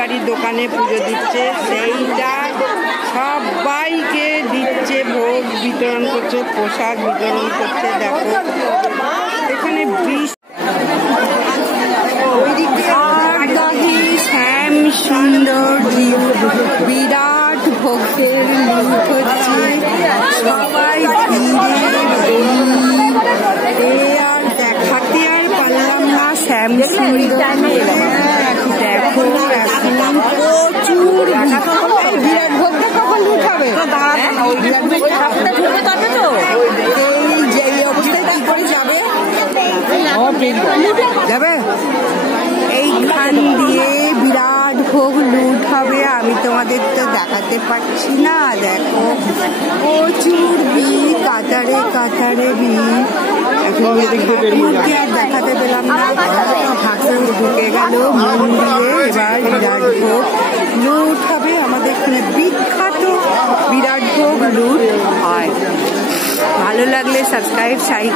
বাড়ির দোকানে পুজো দিচ্ছে, সেইটা সবাইকে দিচ্ছে, ভোগ বিতরণ করছে, প্রসাদ বিতরণ করছে। দেখো এখানে শ্যাম সুন্দর বিরাট ভোগের লুট হচ্ছে, সবাই আর দেখাতে আর পারলাম না শ্যাম সুন্দর। দেখো এখন প্রচুর বিরাট ভোগটা কখন লুট হবে, এই অবস্থায় কি করে যাবে এইখান দিয়ে বিরাট ভোগ লুট হবে। আমি তোমাদের তো দেখাতে পারছি না। দেখো প্রচুর ভিড়, কাতারে কাতারে ভিড়। এখন দেখাতে পেলাম না, ঠাকুর ঢুকে গেল মন্দিরে। এবার বিরাট ভোগ লুট হবে। আমাদের এখানে বিখ্যাত বিরাট ভোগ লুট হয়। ভালো লাগলে সাবস্ক্রাইব চাই।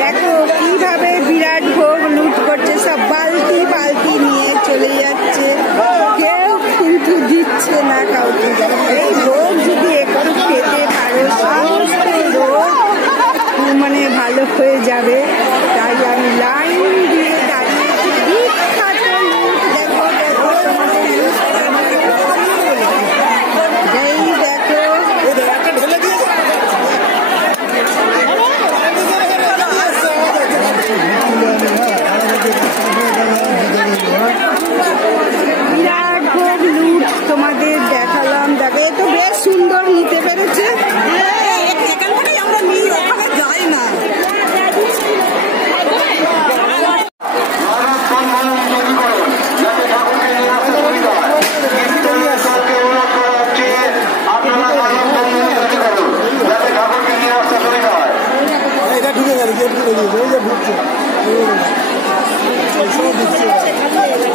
দেখো কিভাবে বিরাট ভোগ লুট করছে, সব বালতি বালতি নিয়ে চলে যাচ্ছে, কেউ কিন্তু দিচ্ছে না কাউকে। এই ভোগ যদি একটু খেতে পারো সমস্ত রোগ মানে ভালো হয়ে যাবে। তাই আমি লাইন দিয়ে দাঁড়িয়েছি। বিখ্যাত লুট দেখো, দেখো এই দেখো বিরাট ভোগ লুট তোমাদের দেখালাম। দেখো এ তো বেশ সুন্দর নিতে পেরেছে। এখান থেকে আমরা নিই, ওখানে যাই না। ঢুকে গেল, ঢুকে গেল, ঢুকছে।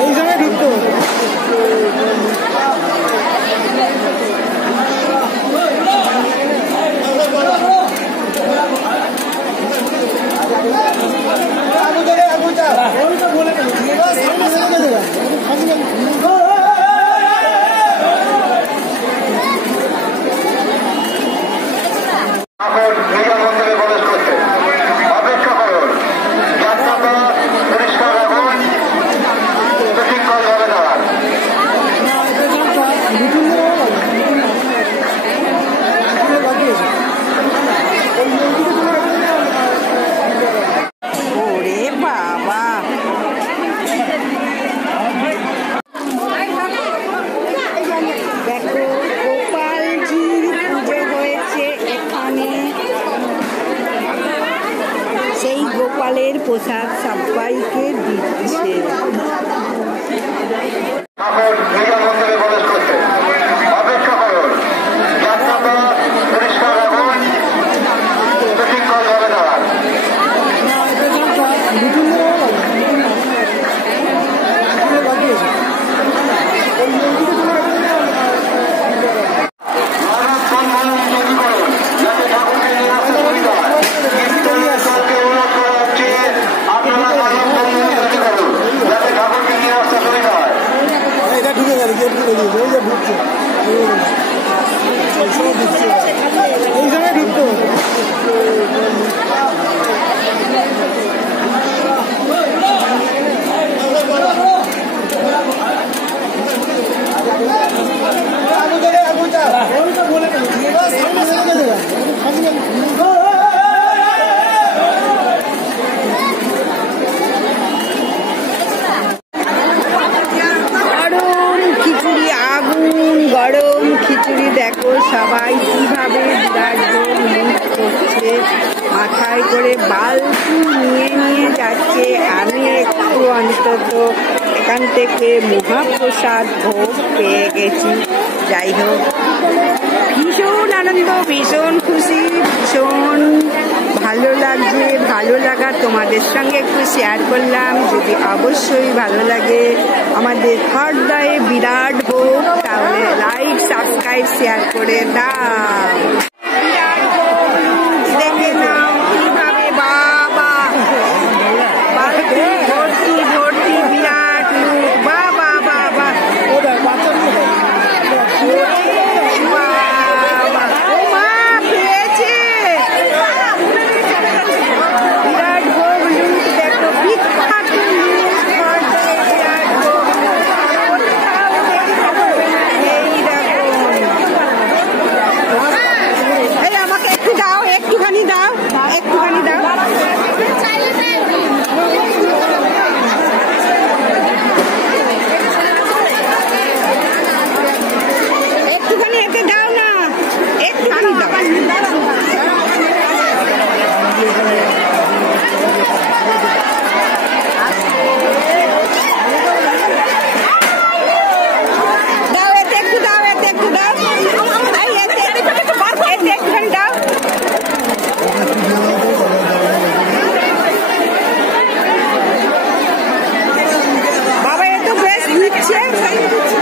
এই জায়গায় ঢুকতো। গোপালের প্রসাদ সবাইকে দিচ্ছে। ঢুকে গেল, ঢুকছে। অন্তত এখান থেকে মহাপ্রসাদ ভোগ পেয়ে গেছি। যাই হোক, ভীষণ আনন্দ, ভীষণ খুশি, ভীষণ ভালো লাগছে। ভালো লাগা তোমাদের সঙ্গে একটু শেয়ার করলাম। যদি অবশ্যই ভালো লাগে আমাদের হরদয়ে বিরাট ভোগ, তাহলে লাইক, সাবস্ক্রাইব, শেয়ার করে দাও। বিরাট ভোগ দেখে নাও কিভাবে, বাবা বালতি ভর্তি ভর্তি বিরাট লোক, বাবা বাবা বিরাট ভোগ লুট। দেখো বিখ্যাত লুট, এই আমাকে একটু দাও, একটুখানি দাও, একটুখানি দাও। একটুখানি এতে দাও না, একটুখানি দাও। দাও, এতে একটু দাও, এতে একটু দাও, এতে একটুখানি দাও। বাবা এ তো বেশ দিচ্ছে।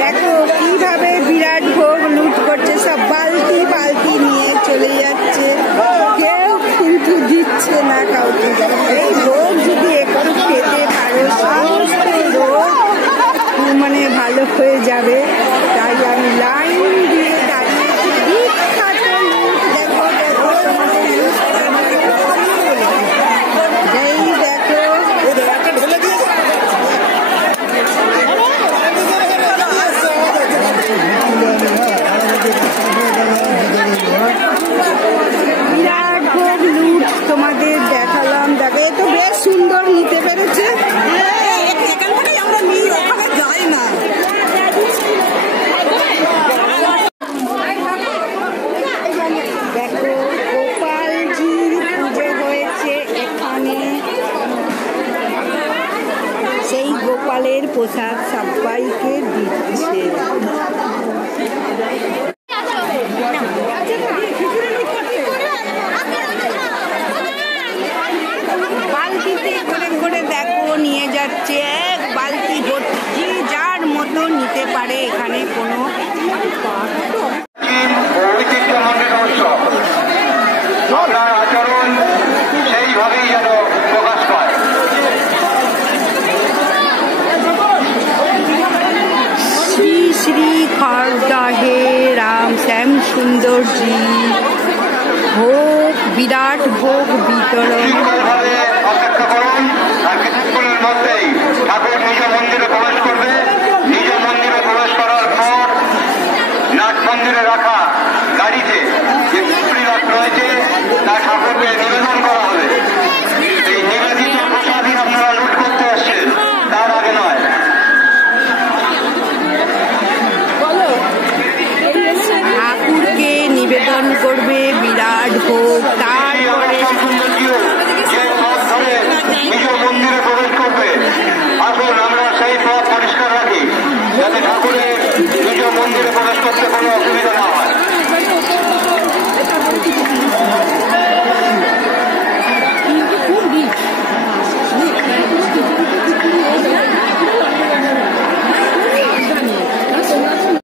দেখো কিভাবে বিরাট ভোগ লুট করছে, সব বালতি বালতি নিয়ে চলে যাচ্ছে, কেউ কিন্তু দিচ্ছে না কাউকে। এই ভোগ যদি একটু খেতে পারো সমস্ত রোগ মানে ভালো হয়ে যাবে। তাই আমি লাইন দিয়ে দাঁড়িয়েছি। বিখ্যাত লুট, দেখো দেখো তোমাদের এই দেখো। বিরাট ভোগ লুট তোমাদের দেখালাম। দেখো এ তো বেশ সুন্দর নিতে পেরেছে। এখান থেকে আমরা নিই, ওখানে যাই না। দেখো গোপালজির পুজো হয়েছে এখানে, সেই গোপালের প্রসাদ সবাইকে দিচ্ছে। বালতিতে করে করে দেখো নিয়ে যাচ্ছে, এক বালতি ভর্তি, যার মতো নিতে পারে। এখানে কোনো আপনার আচরণ সেইভাবেই যেন প্রকাশ পায়। শ্রী শ্রী খড়দহে রাম শ্যাম সুন্দরজি ভোগ, বিরাট ভোগ বিতরণ। শৃঙ্খলভাবে অপেক্ষা করুন, আর কিছুক্ষণের মধ্যেই ঠাকুর নিজ মন্দিরে প্রবেশ করবে। নিজ মন্দিরে প্রবেশ করার পর নাট মন্দিরে রাখা গাড়িতে যে পুরী রথ রয়েছে তা ঠাকুরকে নিবেদন